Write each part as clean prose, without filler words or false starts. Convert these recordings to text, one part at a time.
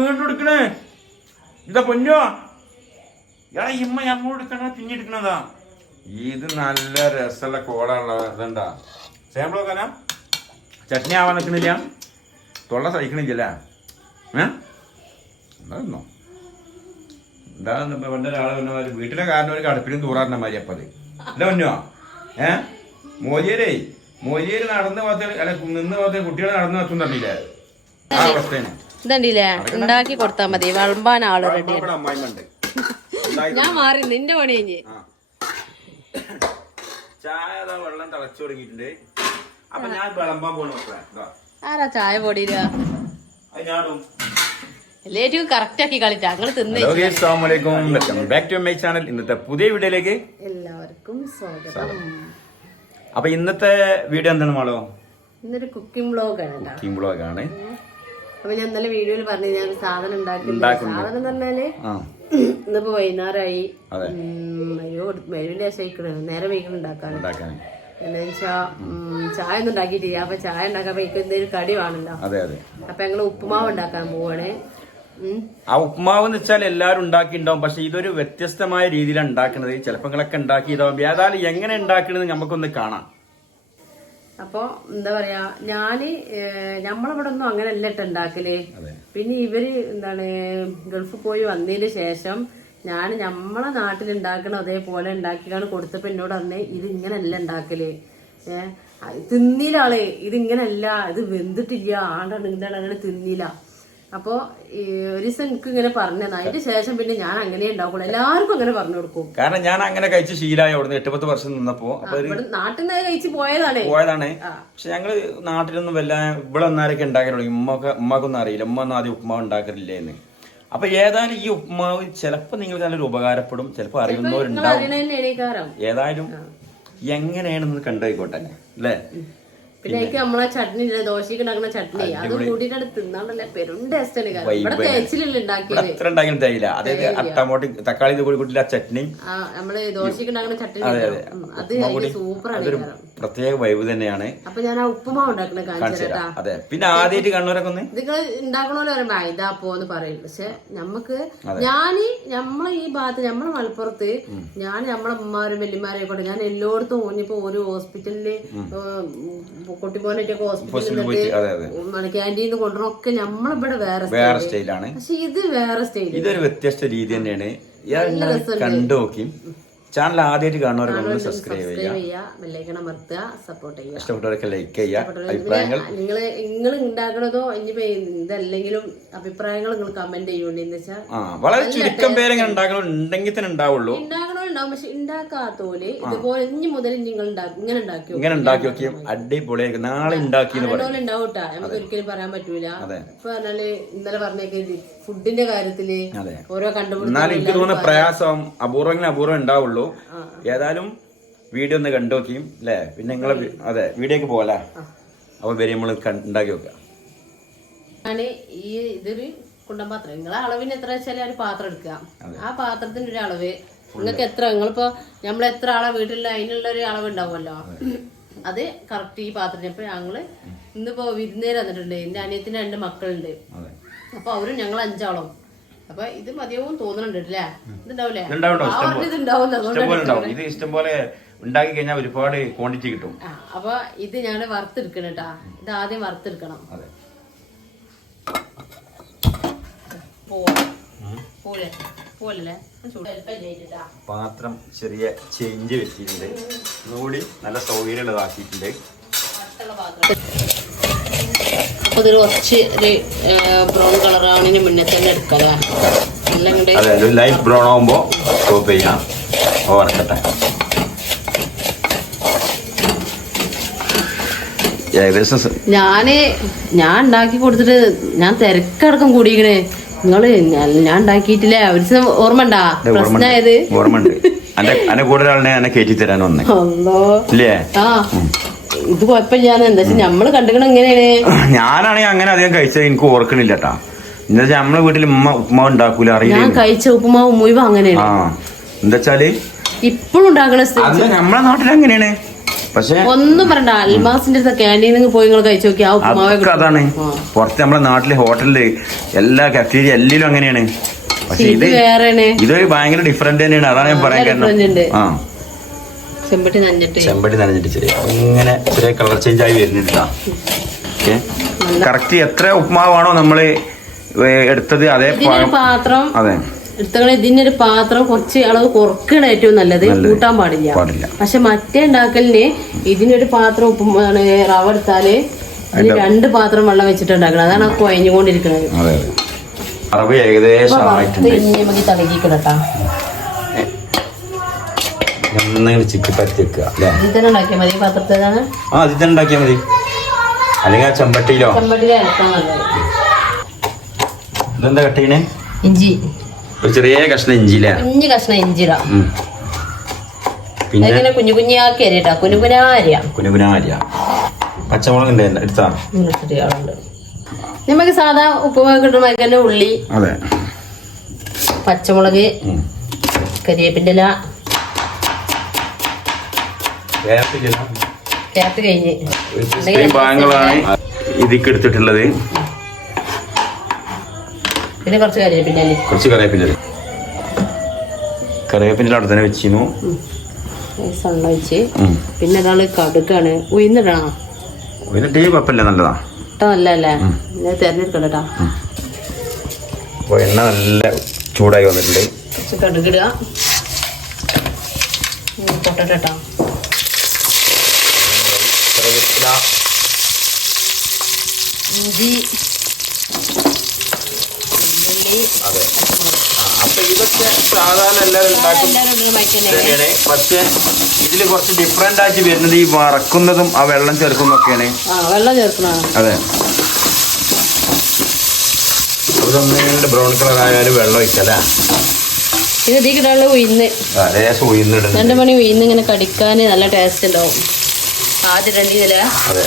എടുക്കണേ ഇതാ പൊന്നോ എടാ ഇമ്മ അങ്ങോട്ട് എടുക്കണ പിന്നെടുക്കണതാ. ഇത് നല്ല രസമുള്ള കോളാണല്ലോ. ഇതെന്താ സാമ്പിൾ നോക്കാനാ? ചട്നി ആവാൻ നിൽക്കണില്ല, തൊള്ള സഹിക്കണില്ലല്ലേ? എന്താന്നോ എന്താ പണ്ട് ഒരാളെ പറഞ്ഞ മാതിരി വീട്ടിലെ കാരണം ഒരു കടുപ്പിലും തൂറാറിന മാതിരി അപ്പത് അല്ല പൊന്നോ. മോലിയേര് നടന്ന് പോകാത്ത അല്ല നിന്ന് പോകാത്ത കുട്ടികളെ നടന്നു വെച്ചും തന്നില്ലേ ആ അവസ്ഥയാണ്. ഇതണ്ടില്ലേ ഉണ്ടാക്കി കൊടുത്താ മതി, വിളമ്പാൻ ആള് റെഡി. അമ്മായിമുണ്ട് ഞാൻ മാറി നിന്റെ പണി കഴിഞ്ഞ്. ചായ വെള്ളം തിളച്ചു തുടങ്ങിയിട്ടുണ്ട്. അപ്പൊ ഞാൻ വിളമ്പാൻ പോണ ആരാ ചായ പൊടിയില്ല ഞാനും എല്ലാരും കറക്റ്റ് ആക്കി കളിച്ചാ ഞങ്ങള് തിന്നേ. ചാനൽ ഇന്നത്തെ പുതിയ വീഡിയോയിലേക്ക് എല്ലാവർക്കും സ്വാഗതം. അപ്പൊ ഇന്നത്തെ വീഡിയോ എന്താണ് മാളോ? ഇന്നൊരു കുക്കിംഗ് വ്ലോഗാണ്. അപ്പൊ ഞാൻ ഇന്നലെ വീഡിയോയിൽ പറഞ്ഞു ഞാൻ സാധനം ഉണ്ടാക്കില്ല. സാധനം എന്ന് പറഞ്ഞാല് ഇന്നിപ്പോ വൈകുന്നേരമായി, ശേഷിക്കണ നേരെ വൈകണം ഉണ്ടാക്കാൻ. എന്താ വെച്ചാ ചായ ഒന്നും ഉണ്ടാക്കിയിട്ടില്ല. അപ്പൊ ചായ ഉണ്ടാക്കാൻ എന്തെങ്കിലും കടി വേണല്ലോ. അപ്പൊ ഞങ്ങള് ഉപ്പുമാവ് ഉണ്ടാക്കാൻ പോവാണ്. ആ ഉപ്പുമാവ് എന്ന് വെച്ചാൽ എല്ലാരും ഉണ്ടാക്കിണ്ടാവും, പക്ഷെ ഇതൊരു വ്യത്യസ്തമായ രീതിയിലാണ് ഉണ്ടാക്കുന്നത്. ചിലപ്പോഴൊക്കെ ഉണ്ടാക്കിയതാവും. ഏതായാലും എങ്ങനെ ഉണ്ടാക്കണത് നമുക്കൊന്ന് കാണാം. അപ്പൊ എന്താ പറയാ, നമ്മളിവിടെ ഒന്നും അങ്ങനെയല്ല ഉണ്ടാക്കല്. പിന്നെ ഇവര് എന്താണ് ഗൾഫിൽ പോയി വന്നതിന് ശേഷം നമ്മളെ നാട്ടിൽ ഉണ്ടാക്കണം അതേപോലെ ഉണ്ടാക്കിയാണ് കൊടുത്തപ്പോ എന്നോട് പറഞ്ഞേ ഇത് ഇങ്ങനല്ല ഉണ്ടാക്കല്, തിന്നില്ല ആളെ, ഇത് ഇങ്ങനല്ല, ഇത് വെന്തിട്ടില്ല, ആണ്ടാണ് ഇങ്ങനെയാണ്, അങ്ങനെ തിന്നില്ല. അപ്പൊ ഒരു ദിവസം എനിക്ക് ഇങ്ങനെ പറഞ്ഞത്, അതിന്റെ ശേഷം പിന്നെ ഞാൻ അങ്ങനെ ഉണ്ടാക്കുള്ളൂ, എല്ലാവർക്കും അങ്ങനെ പറഞ്ഞു കൊടുക്കും. കാരണം ഞാൻ അങ്ങനെ കഴിച്ച് ശീലമായി. അവിടുന്ന് 8-10 വർഷം നിന്നപ്പോ നാട്ടിൽ നിന്ന് കഴിച്ച് പോയതാണ്. പക്ഷെ ഞങ്ങള് നാട്ടിലൊന്നും വല്ല ഇവിടെ ഒന്നാരൊക്കെ ഉണ്ടാക്കലുള്ളൂ. ഉമ്മാക്കൊന്നും അറിയില്ല, ഉമ്മ ഒന്നും ആദ്യം ഉപ്മാവ് ഉണ്ടാക്കലില്ലേന്ന്. അപ്പൊ ഏതായാലും ഈ ഉപ്മാവ് ചിലപ്പോ നിങ്ങൾക്ക് നല്ലൊരു ഉപകാരപ്പെടും, ചിലപ്പോ അറിയുന്നവരുണ്ടാവും. ഏതായാലും എങ്ങനെയാണെന്ന് കണ്ടുപോയിക്കോട്ടെ അല്ലേ. പിന്നെ എനിക്ക് നമ്മളെ ചട്നി ദോശക്ക് ഉണ്ടാക്കുന്ന ചട്നി അത് കൂട്ടിട്ട് തിന്നാണ്ടല്ലേ പെരും ടേസ്റ്റ് ആണ്. ഇവിടെ തേച്ചിലല്ലേ ഉണ്ടാക്കിയത്, ടൊമാറ്റോ തക്കാളി കൂട്ടിയില്ല ചട്നി, നമ്മള് ദോശക്ക് ഉണ്ടാക്കുന്ന ചട്നി അത് സൂപ്പറാണ്, പ്രത്യേക വൈബ് തന്നെയാണ്. അപ്പൊ ഞാൻ ആ ഉപ്പുമാവ് ഉണ്ടാക്കണ കാണിച്ചാ. അതെ, പിന്നെ ആദ്യമായിട്ട് കണ്ണൂരൊക്കെ ഒന്ന് നിങ്ങൾ ഉണ്ടാക്കണോലെ പറയുമ്പോ ഇതാപ്പോന്ന് പറയും. പക്ഷെ നമ്മക്ക് നമ്മളെ ഈ ഭാഗത്ത് നമ്മളെ മലപ്പുറത്ത് നമ്മളെ ഉമ്മമാരും വല്യമാരെയും കൊണ്ട് ഞാൻ എല്ലായിടത്തും ഇനിയിപ്പോ ഒരു ഹോസ്പിറ്റലില് കൊട്ടിപ്പോനൊക്കെ ഹോസ്പിറ്റലിൽ ക്യാൻറ്റീന്ന് കൊണ്ടുവരണൊക്കെ നമ്മളിവിടെ വേറെ സ്റ്റൈലാണ്. പക്ഷെ ഇത് വേറെ സ്റ്റൈൽ, ഇതൊരു വ്യത്യസ്ത രീതി തന്നെയാണ്. കണ്ടു നോക്കി. ചാനൽ ആദ്യമായിട്ട് കാണുന്നവരൊക്കെ സബ്സ്ക്രൈബ് ചെയ്യുക, സപ്പോർട്ട് ചെയ്യുക, ഇഷ്ടപ്പെട്ടവരൊക്കെ ലൈക്ക് ചെയ്യുക. അഭിപ്രായങ്ങൾ നിങ്ങൾ ഉണ്ടാക്കണതോ ഇനിയിപ്പോ ഇതല്ലെങ്കിലും അഭിപ്രായങ്ങൾ നിങ്ങൾ കമന്റ് ചെയ്യുന്നുണ്ട്. വെച്ചാൽ വളരെ ചുരുക്കം പേരെങ്ങനെ ഉണ്ടെങ്കിൽ തന്നെ ഉണ്ടാവുള്ളൂ. ഉണ്ടാക്കണുണ്ടാവും, പക്ഷെ ഉണ്ടാക്കാത്തോല് ഇതുപോലെ ഇനി മുതൽ നിങ്ങൾ ഇങ്ങനെ ഉണ്ടാക്കി നോക്കിയും അടിപൊളിയായിരിക്കും. നാളെ ഉണ്ടാക്കി ഉണ്ടാവൂട്ടാ, നമുക്ക് ഒരിക്കലും പറയാൻ പറ്റൂല. ഇപ്പൊ പറഞ്ഞാല് ഇന്നലെ പറഞ്ഞേക്ക് ഫുഡിന്റെ കാര്യത്തില് ഓരോ കണ്ടുപിടുത്തം എനിക്ക് തോന്നുന്ന പ്രയാസം അപൂർവം ഉണ്ടാവുള്ളൂ. ഏതായാലും വീഡിയോ ഒന്ന് കണ്ടു നോക്കിയും അല്ലേ. പിന്നെ നിങ്ങളെ വീഡിയോക്ക് പോകല. അപ്പൊ വരെ നമ്മൾ ഉണ്ടാക്കി നോക്കാം. ഇതൊരു കുണ്ടൻ പാത്രം, നിങ്ങളെ അളവിന് എത്ര വെച്ചാൽ ഒരു പാത്രം എടുക്കുക. ആ പാത്രത്തിന്റെ ഒരു അളവ് നിങ്ങൾക്ക് എത്ര, നിങ്ങളിപ്പോ നമ്മളെത്ര ആളെ വീട്ടിലുള്ള അതിനുള്ള ഒരു അളവ് ഉണ്ടാവുമല്ലോ, അത് കറക്റ്റ് ഈ പാത്രത്തിന്. ഇപ്പൊ ഞങ്ങള് ഇന്നിപ്പോ വിരുന്നേര് വന്നിട്ടുണ്ട്. എന്റെ അനിയത്തിന് 2 മക്കളുണ്ട്. അപ്പൊ അവരും ഞങ്ങൾ 5 ആളും. അപ്പൊ ഇത് മതിയാവും തോന്നുന്നുണ്ട് അല്ലേ? ഇതുണ്ടാവില്ലേ? ഇത് ഇഷ്ടംപോലെ ഉണ്ടാക്കി കഴിഞ്ഞാൽ ഒരുപാട് ക്വാണ്ടിറ്റി കിട്ടും. അപ്പൊ ഇത് ഞങ്ങള് വറുത്തെടുക്കണം കേട്ടാ. ഇത് ആദ്യം വറുത്തെടുക്കണം. പാത്രം ചെറിയ ചേഞ്ച് വെച്ചിട്ടുണ്ട്, ഒന്നുകൂടി നല്ല സൗകര്യമുള്ളതാക്കിയിട്ടുണ്ട്. അപ്പൊ ഇതിൽ കുറച്ച് ഒരു ബ്രൗൺ കളറാണിന് മുന്നേ തന്നെ എടുക്കല. ലൈറ്റ് ബ്രൗൺ ആവുമ്പോ സ്റ്റോപ്പ് ചെയ്യാം. വറക്കട്ടെ. ഞാൻ ഉണ്ടാക്കി കൊടുത്തിട്ട് ഞാൻ തിരക്കടക്കം കൂടിക്കണേ. നിങ്ങള് ഞാൻ ഉണ്ടാക്കിയിട്ടില്ലേ, ഒരു ഓർമ്മ ഉണ്ടാ പ്രശ്നമായത്? ഓർമ്മയുണ്ട്. എന്റെ കൂടെ ഒരാളിനെ എന്നെ കയറ്റി തരാൻ വന്നേ. ഇത് കുഴപ്പമില്ലാന്ന്. എന്താ വെച്ചാൽ നമ്മള് കണ്ടുകണ എങ്ങനെയാണ്. ഞാനാണെങ്കിൽ അങ്ങനെ അധികം കഴിച്ചത് എനിക്ക് ഓർക്കണില്ല കേട്ടാ. എന്താ വെച്ചാൽ നമ്മളെ വീട്ടിൽ ഉമ്മ ഉണ്ടാക്കൂല, അറിയില്ല. ഞാൻ കഴിച്ച ഉപ്പുമാവ് മുഴുവൻ അങ്ങനെയാണ്. എന്താ വെച്ചാല് ഇപ്പോഴും ഉണ്ടാക്കണ നമ്മളെ നാട്ടിൽ അങ്ങനെയാണ്. പക്ഷെ ഒന്നും പറയണ്ട, അൽമാസിന്റെ ക്യാൻറ്റീനിൽ പോയി നിങ്ങൾ കഴിച്ചു നോക്കി ആ ഉപ്പുമാവ്. അതാണ് പുറത്ത് നമ്മുടെ നാട്ടിലെ ഹോട്ടലില് എല്ലാ കഫ്റ്റീരിയ എല്ലാം അങ്ങനെയാണ്. പക്ഷെ ഇത് വേറെയാണ്, ഇതൊരു ഭയങ്കര ഡിഫറെന്റ് തന്നെയാണ്. അതാണ് ഞാൻ പറയാൻ കാരണം. ആ ചെമ്പട്ടി നനഞ്ഞിട്ട് ചെറിയ ഇങ്ങനെ ചെറിയ കളർ ചേഞ്ച് ആയി വരുന്നുണ്ട്. ഓക്കെ, കറക്റ്റ് എത്ര ഉപ്പുമാവാണോ നമ്മള് എടുത്തത് അതേ പാത്രം. അതെ, ഇതിനൊരു പാത്രം കുറച്ച് അളവ് കുറക്കണം ഏറ്റവും നല്ലത്, കൂട്ടാൻ പാടില്ല. പക്ഷെ മറ്റേ ഉണ്ടാക്കലിന് ഇതിനൊരു പാത്രം റവ എടുത്താല് അതിന് 2 പാത്രം വെള്ളം വെച്ചിട്ട് ഉണ്ടാക്കണം. അതാണ് കുഴഞ്ഞുകൊണ്ടിരിക്കുന്നത്. ഏകദേശം നമുക്ക് തടകിക്കിടട്ടാ, ചിക്കി പറ്റി വെക്കുക. ഇതിൽ ഉണ്ടാക്കിയാൽ മതി. പാത്രത്തിലാണ് അതിൽ തന്നെ ഉണ്ടാക്കിയാൽ മതി, അല്ലെങ്കിൽ ആ ചെമ്പട്ടിയിലോ. ചെമ്പട്ടിയിലെ ഇറക്കാൻ നല്ലത്. ഇതെന്താ കട്ട് ചെയ്യണേ? ഇഞ്ചി, ഒരു ചെറിയ കഷ്ണം ഇഞ്ചിയില്ലേ? കുഞ്ഞു കഷ്ണം ഇഞ്ചിടാ. പിന്നെ ഇങ്ങനെ കുഞ്ഞു കുഞ്ഞാക്കി അരിയട്ടാ, കുനുകുനാരിയ. പച്ചമുളക് എടുത്താ നമുക്ക് സാധാ ഉപ്പുമാവ് കിട്ടുന്ന ഉള്ളി, അതെ, പച്ചമുളക്, കരിവേപ്പിൻ്റെ ഇല, ചേർത്ത് കഴിഞ്ഞ് ഭാഗങ്ങളാണ് ഇതിക്ക് എടുത്തിട്ടുള്ളത്. പിന്നെ കുറച്ച് കറിവേപ്പിൻ്റെ അവിടെ തന്നെ വെച്ചിരുന്നു. സണ്ണ വെച്ച്. പിന്നെ ഒരാള് കടുക്കാണ്. ഉയർന്നിടണോ? ഉയർന്നിട്ട് കുഴപ്പമില്ല, നല്ലതാ. നല്ലല്ലേ, തെരഞ്ഞെടുക്കണ്ടാ. എണ്ണ നല്ല ചൂടായി വന്നിട്ടുണ്ട്. കടുകിടുക, പൊട്ടട്ടാ. ഇഞ്ചി, അപ്പൊ ഇതൊക്കെ സാധാരണ എല്ലാവരും ഉണ്ടാക്കും. പക്ഷെ ഇതില് കുറച്ച് ഡിഫറെന്റ് ആയിട്ട് വരുന്നത് ഈ വറക്കുന്നതും ആ വെള്ളം ചേർക്കുന്നതൊക്കെയാണ്. വെള്ളം ചേർക്കണം. അതെ, അതൊന്നും ബ്രൗൺ കളർ ആയാലും വെള്ളം ഒഴിക്കല്ലേ. പിന്നെ ഇതിൽ കിട്ടാനുള്ള ഉയർന്ന്, ഉയർന്നിടും. 2 മണി ഉയർന്ന് ഇങ്ങനെ കടിക്കാൻ നല്ല ടേസ്റ്റ് ഉണ്ടാവും. ആദ്യം രണ്ടില്ല. അതെ,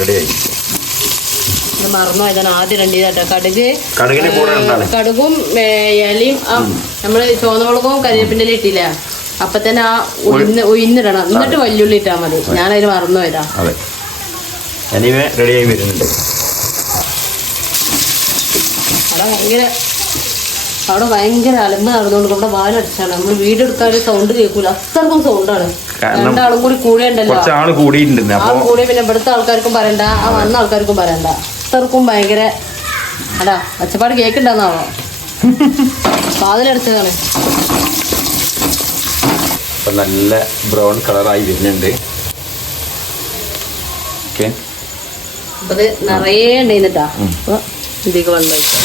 റെഡിയായി. മറന്നു പോയതാണ്, ആദ്യം രണ്ടിതാട്ടോ. കടുകും ഇലയും നമ്മള് ചുവന്നമുളകും കരിവേപ്പിൻ്റെ ഇല ഇട്ടില്ല. അപ്പൊ തന്നെ ആ ഉയർന്നിടണം, എന്നിട്ട് വല്യുള്ളി ഇട്ടാ മതി. ഞാനതിന് മറന്നു പോയതാ. റെഡിയായി വരുന്നുണ്ട്. അവിടെ ഭയങ്കര അലമ്പ് നടന്നുകൊണ്ട് നമ്മുടെ വാലടിച്ചാണ്. നമ്മൾ വീടെടുത്താൽ സൗണ്ട് കേൾക്കൂല, അത്രക്കും സൗണ്ടാണ്. 2 ആളും കൂടി ഉണ്ടല്ലോ. ആ കൂടി പിന്നെ ഇവിടുത്തെ ആൾക്കാർക്കും പറയണ്ട, ആ വന്ന ആൾക്കാർക്കും പറയണ്ട. അത്രക്കും ഭയങ്കര അടാ ഒച്ചപ്പാട് കേൾക്കണ്ടെന്നാവോ. വാതിലടിച്ചതാണ്. നല്ല ബ്രൗൺ കളറായി വരുന്നുണ്ട്. അപ്പൊ ഇത് നിറയെ ഉണ്ടായിട്ടാ. അപ്പൊ ഇതിലേക്ക് വെള്ളം ഒഴിക്കാം.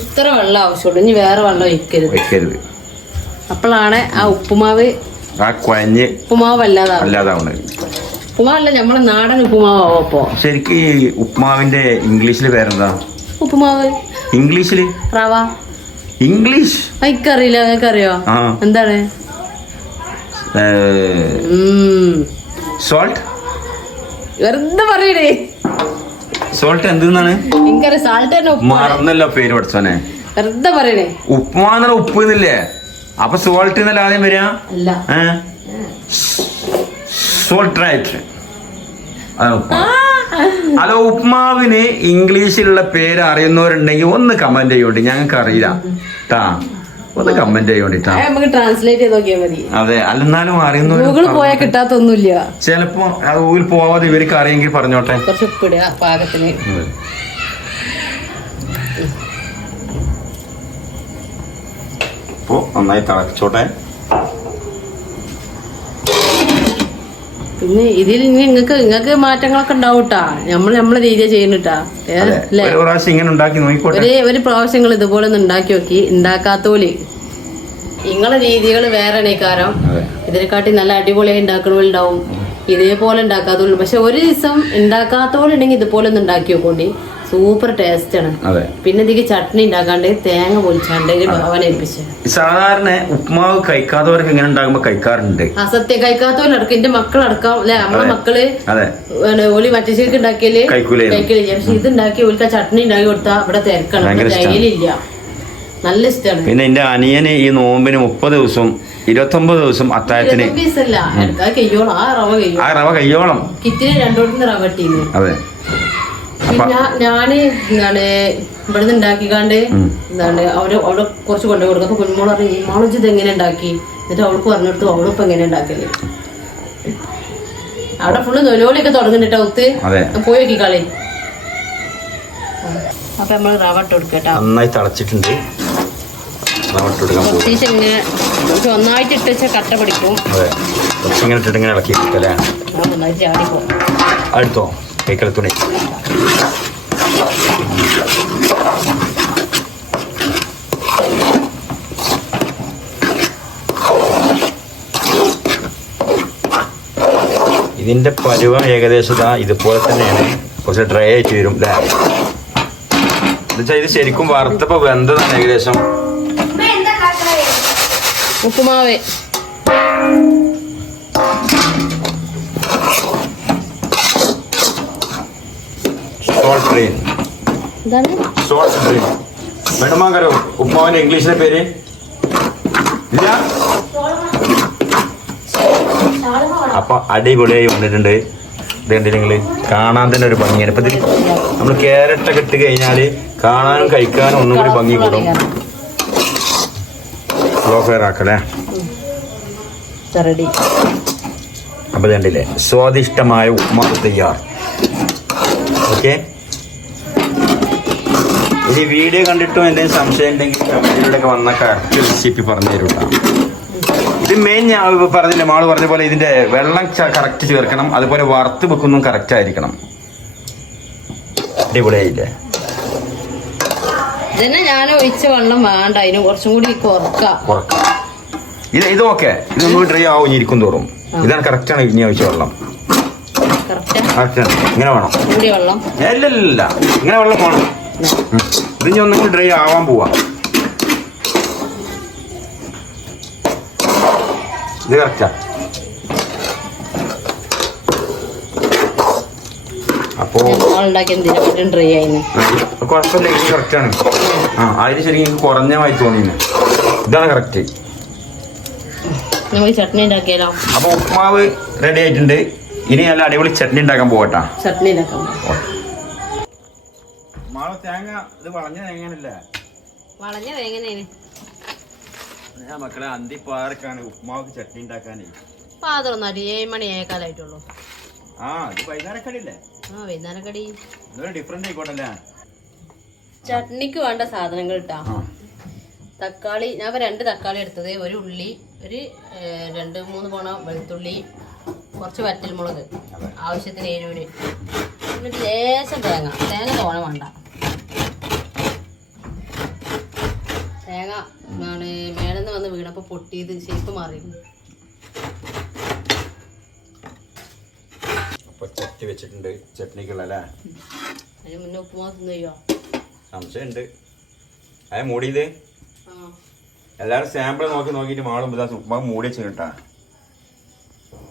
ഇത്ര വെള്ളം ആവശ്യമുള്ളൂ, ഇനി വേറെ വെള്ളം ഒഴിക്കരുത്. അപ്പോഴാണ് ആ ഉപ്പുമാവ് ഉപ്പുമാവ് അല്ലാതാവുന്നത്. ഉപ്പുമാവല്ല, നമ്മളെ നാടൻ ഉപ്പുമാവോ. അപ്പൊ ശരിക്കും ഈ ഉപ്പുമാവിന്റെ ഇംഗ്ലീഷില് പേരെന്താ? ഉപ്പുമാവ് ഇംഗ്ലീഷില് റവ. ഇംഗ്ലീഷ് എനിക്കറിയില്ല, നിങ്ങൾക്കറിയോ? എന്താണ്? സോൾട്ട്. വെറുതെ പറയണേ. സോൾട്ട് എന്താണ്? എനിക്കറിയാം, സാൾട്ട് മറന്നല്ലോ പേര് പഠിച്ചോനെ. വെറുതെ പറയണേ. ഉപ്പുമാന്നല്ല ഉപ്പ് എന്നില്ലേ? അപ്പൊ സോൾട്ട് എന്നല്ല ആദ്യം വരിക. സോൾട്രൈറ്റ്. അല്ല, ഉപ്മാവിന് ഇംഗ്ലീഷിലുള്ള പേര് അറിയുന്നവരുണ്ടെങ്കിൽ ഒന്ന് കമന്റ് ചെയ്യോണ്ടി. ഞങ്ങൾക്ക് അറിയില്ല ട്ടാ, ഒന്ന് കമന്റ് ചെയ്യോണ്ടിട്ടാ. നമുക്ക് ട്രാൻസ്ലേറ്റ് ചെയ്ത് നോക്കിയാൽ മതി. അതെ, അല്ലെന്നാലും അറിയുന്നവർ ഗൂഗിൾ പോയാൽ കിട്ടാത്തൊന്നുമില്ല. ചിലപ്പോ ഗൂഗിൾ പോവാതെ ഇവർക്ക് അറിയെങ്കിൽ പറഞ്ഞോട്ടെ. കുറച്ച് ഉപ്പിടുക പാകത്തിന്. ഇപ്പൊ നന്നായി തിളച്ചോട്ടെ. പിന്നെ ഇതിൽ നിങ്ങൾക്ക് മാറ്റങ്ങളൊക്കെ ഉണ്ടാവൂട്ടാ. നമ്മളെ രീതിയാ ചെയ്യുന്നുട്ടാ. ഒരു പ്രാവശ്യങ്ങൾ ഇതുപോലെ ഒന്ന് ഉണ്ടാക്കി നോക്കി. ഉണ്ടാക്കാത്തോല് നിങ്ങളെ രീതികൾ വേറെ കാരണം ഇതിനെക്കാട്ടി നല്ല അടിപൊളിയായി ഉണ്ടാക്കണവരുണ്ടാവും, ഇതേപോലെ ഉണ്ടാക്കാത്തോലും. പക്ഷെ ഒരു ദിവസം ഉണ്ടാക്കാത്തോലുണ്ടെങ്കിൽ ഇതുപോലെ ഒന്ന് ഉണ്ടാക്കി നോക്കോണ്ടി. സൂപ്പർ ടേസ്റ്റ് ആണ്. പിന്നെ ഇതിക്ക് ചട്നി ഉണ്ടാക്കാണ്ട് തേങ്ങ പൊളിച്ചാണ്ട് ഭവന ഏൽപ്പിച്ചു. സാധാരണ ഉപ്മാവ് കഴിക്കാത്തവർക്ക് ഇങ്ങനെ ഉണ്ടാകുമ്പോ കഴിക്കാറുണ്ട്. അസത്യം കഴിക്കാത്തവരടക്കം എന്റെ മക്കളടക്കം അല്ലെ, നമ്മളെ മക്കള് ഓലി മറ്റേ ശരിക്കും ഉണ്ടാക്കിയാല് കഴിക്കില്ല. പക്ഷെ ഇത് ഉണ്ടാക്കി ഓലിക്ക് ചട്നി ഉണ്ടാക്കി കൊടുത്താ ഇവിടെ തിരക്കണം, ഡയലില്ല. നല്ല ഇഷ്ടമാണ്. പിന്നെ എന്റെ അനിയന് ഈ നോമ്പിന് 30 ദിവസം 29 ദിവസം അത്താഴത്തിന് ആ റവ കയ്യോളം കിറ്റിന് 2 റവ ഇട്ടീന്. അതെ. പിന്നെ ഞാന് എന്താണ് ഇവിടുന്ന് ഉണ്ടാക്കിക്കാണ്ട് എന്താണ് അവിടെ കുറച്ച് കൊണ്ടു കൊടുക്കും. അപ്പൊ കുഞ്ഞുമോള് പറഞ്ഞു മോള് ഇത് എങ്ങനെ ഉണ്ടാക്കി, എന്നിട്ട് അവൾക്ക് പറഞ്ഞെടുത്തു അവളിപ്പോ എങ്ങനെ ഉണ്ടാക്കല്. അവിടെ ഫുള്ള് തൊലോളിയൊക്കെ തുടങ്ങുന്നുട്ടോ ഒത്ത് പോയി നോക്കി കളി. അപ്പൊ നമ്മള് റവ ഇട്ട് കൊടുക്കട്ടോ. നന്നായി തിളച്ചിട്ടുണ്ട്. ഒന്നായിട്ട് ഇട്ട് വെച്ചാൽ കട്ട പിടിക്കും. ഇങ്ങനെ ഇട്ടിട്ട് ഇങ്ങനെ ഇളക്കി അല്ലേ. നന്നായിട്ട് ചാടിപ്പോ അടുത്തോ കൈക്കള തുണി. ഇതിന്റെ പരുവം ഏകദേശം ഇതുപോലെ തന്നെയാണ്. കുറച്ച് ഡ്രൈ ആയിട്ട് വരും അല്ലേ. എന്നുവെച്ചാൽ ഇത് ശരിക്കും വറുത്തപ്പോ വെന്തതാണ് ഏകദേശം. ഉപ്പുമാവ് മേഡമാരോ ഉപ്പുമാവിന്റെ ഇംഗ്ലീഷിലെ പേര് ഇല്ല. അപ്പൊ അടിപൊളിയായി വന്നിട്ടുണ്ട്. ഇത് കണ്ടില്ലെങ്കില് കാണാൻ തന്നെ ഒരു ഭംഗിയാണ്. ഇപ്പൊ ഇതിൽ നമ്മൾ ക്യാരറ്റൊക്കെ ഇട്ട് കഴിഞ്ഞാല് കാണാനും കഴിക്കാനും ഒന്നും കൂടി ഭംഗി കൂടും. സ്ലോ ഫയർ ആക്കല്ലേ. അപ്പൊ കണ്ടില്ലേ സ്വാദിഷ്ടമായ ഉപ്മാവ് തയ്യാർ. ഓക്കെ. ഇനി വീഡിയോ കണ്ടിട്ടും എന്തെങ്കിലും സംശയം ഉണ്ടെങ്കിൽ കമന്റിലൂടെ വന്ന കറക്റ്റ് റെസിപ്പി പറഞ്ഞു തരൂട്ടാ. ഇത് മെയിൻ ഞാൻ പറഞ്ഞില്ല, മാള് പറഞ്ഞ പോലെ ഇതിന്റെ വെള്ളം കറക്റ്റ് ചേർക്കണം. അതുപോലെ വറുത്ത് വെക്കുന്നതും കറക്റ്റ് ആയിരിക്കണം. അടിപൊളിയായില്ലേ. ഞാൻ ഒഴിച്ച വെള്ളം വേണ്ട, അതിന് കുറച്ചും കൂടി കുറക്കാം. ഇത് ഓക്കെ. ഇതൊന്നും ഡ്രൈ ആവും ഇരിക്കും തോറും. ഇതാണ് കറക്റ്റാണ് ഇനി ഒഴിച്ച വെള്ളം. ഇങ്ങനെ വേണം. ഇല്ല ഇങ്ങനെ വെള്ളം വേണം. ഇതിനി ഒന്നും കൂടി ഡ്രൈ ആവാൻ പോവാ. ഇത് കറക്റ്റാ. അപ്പോ കുഴപ്പമില്ല, ഇത് കറക്റ്റാണ്. അതിന് ശരിക്കും എനിക്ക് കുറഞ്ഞമായി തോന്നിയില്ല. ഇതാണ് കറക്റ്റ്. ചട്നി ഉണ്ടാക്കിയാലോ? അപ്പൊ ഉപ്മാവ് റെഡി ആയിട്ടുണ്ട്. ഇനി നല്ല അടിപൊളി ചട്നി ഉണ്ടാക്കാൻ പോകട്ടാ. ചട്നി ഉണ്ടാക്കാൻ തേങ്ങ ഇത് വളഞ്ഞ തേങ്ങനല്ലേ? വളഞ്ഞ തേങ്ങനെയാണ് മക്കളെ. അന്തിപ്പാറക്കാണ് ഉപ്മാവ് ചട്നി ഉണ്ടാക്കാനേ. പാത്രമൊന്നും 7 മണി ഏക്കാലായിട്ടുള്ളൂ. ഇത് വൈകുന്നേരക്കടിയല്ലേ? വൈകുന്നേരക്കടി ഡിഫറെന്റ് ആയിക്കോട്ടല്ലേ. ചട്നിക്ക് വേണ്ട സാധനങ്ങൾ ഇട്ടാ. തക്കാളി ഞാൻ 2 തക്കാളി എടുത്തത്, ഒരു ഉള്ളി, ഒരു 2-3 പോണ വെളുത്തുള്ളി, കുറച്ച് വറ്റൽമുളക്, ആവശ്യത്തിന് എരിവിന്, എന്നിട്ട് ലേശം തേങ്ങ തോന വേണ്ട. തേങ്ങ മേലെന്ന് വന്ന് വീണപ്പോൾ പൊട്ടിയത് ഷേപ്പ് മാറി. ചട്ടി വെച്ചിട്ടുണ്ട് ചട്നിക്കുള്ളല്ലേ. അതിന് മുന്നേ ഉപ്പുമാവ് തിന്നോ? സംശയമുണ്ട്. അത് മൂടിയത് എല്ലാവരും സാമ്പിൾ നോക്കിയിട്ട് മാളും ഉപ്പുമാവ് മൂടി വെച്ച് കിട്ടാ.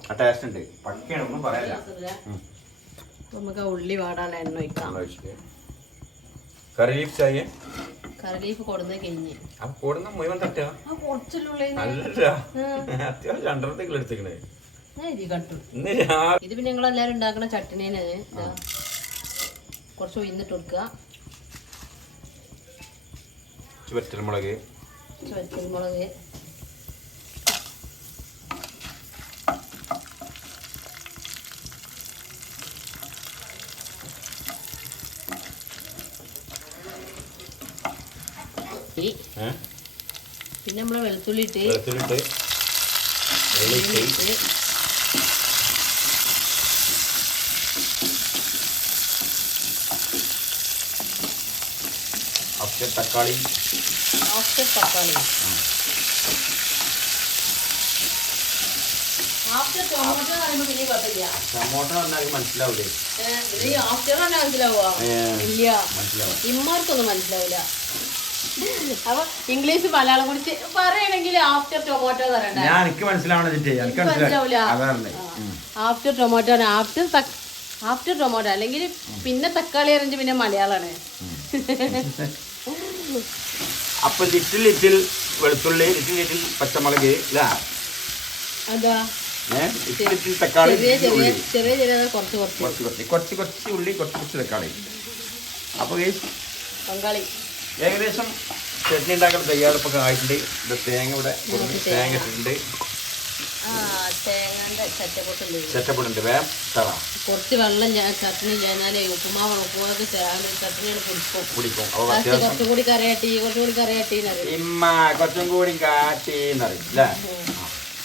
ആ ടേസ്റ്റ് ഉണ്ട്. പക്കയാണ്, ഒന്നും പറയാല്ല. നമുക്ക് ഉള്ളി വാടാനുള്ള എണ്ണ ഒഴിക്കാം. കറി ലീഫ് ചായ കറി ലീഫ് കൊടുന്ന് കഴിഞ്ഞ് കൊടുന്ന മുഴുവൻ തട്ടുക. നല്ല അത്യാവശ്യം 2 കിലോ എടുത്തേക്കണേ. ഇത് പിന്നെ ഞങ്ങളെല്ലാരും ഉണ്ടാക്കുന്ന ചട്നീന് കുറച്ച് ഉയർന്നിട്ട് കൊടുക്കുക. വറ്റൽമുളക് പിന്നെ നമ്മള് വെളുത്തുള്ളി ഇട്ട് തക്കാളി ടൊമാറ്റോ മനസ്സിലാവൂലേ? ഇമ്മാർക്കൊന്നും മനസ്സിലാവില്ല. അപ്പൊ ഇംഗ്ലീഷ് മലയാളം കുറിച്ച് പറയണെങ്കിൽ ആഫ്റ്റർ ടൊമാറ്റോ മനസ്സിലാവില്ല. ആഫ്റ്റർ ടൊമാറ്റോ ആഫ്റ്റർ ടൊമാറ്റോ അല്ലെങ്കിൽ പിന്നെ തക്കാളി അരിഞ്ഞ് പിന്നെ മലയാളമാണ്. അപ്പൊ ലിറ്റിൽ വെളുത്തുള്ളി, ലിറ്റിൽ പച്ചമുളക് അല്ല, ലിറ്റിൽ തക്കാളി, കുറച്ച് ഉള്ളി, കുറച്ച് തക്കാളി. അപ്പൊ ഏകദേശം ചട്നി ഉണ്ടാക്കുന്ന തയ്യാറെടുപ്പൊക്കെ ആയിട്ടുണ്ട്. ഇത് തേങ്ങ ഇവിടെ തേങ്ങ ഇട്ടിട്ടുണ്ട്. ചട്ടപ്പൊട്ടുണ്ട്. വേഗം തറ കുറച്ച് വെള്ളം ചട്നി കഴിഞ്ഞാൽ ഉപ്പുമാവ് ചട്നിയാണ് പിടിക്കും. കുറച്ചും കൂടി കറിയാട്ടി കുറച്ചും കൂടി കാട്ടിന്നറിയില്ല.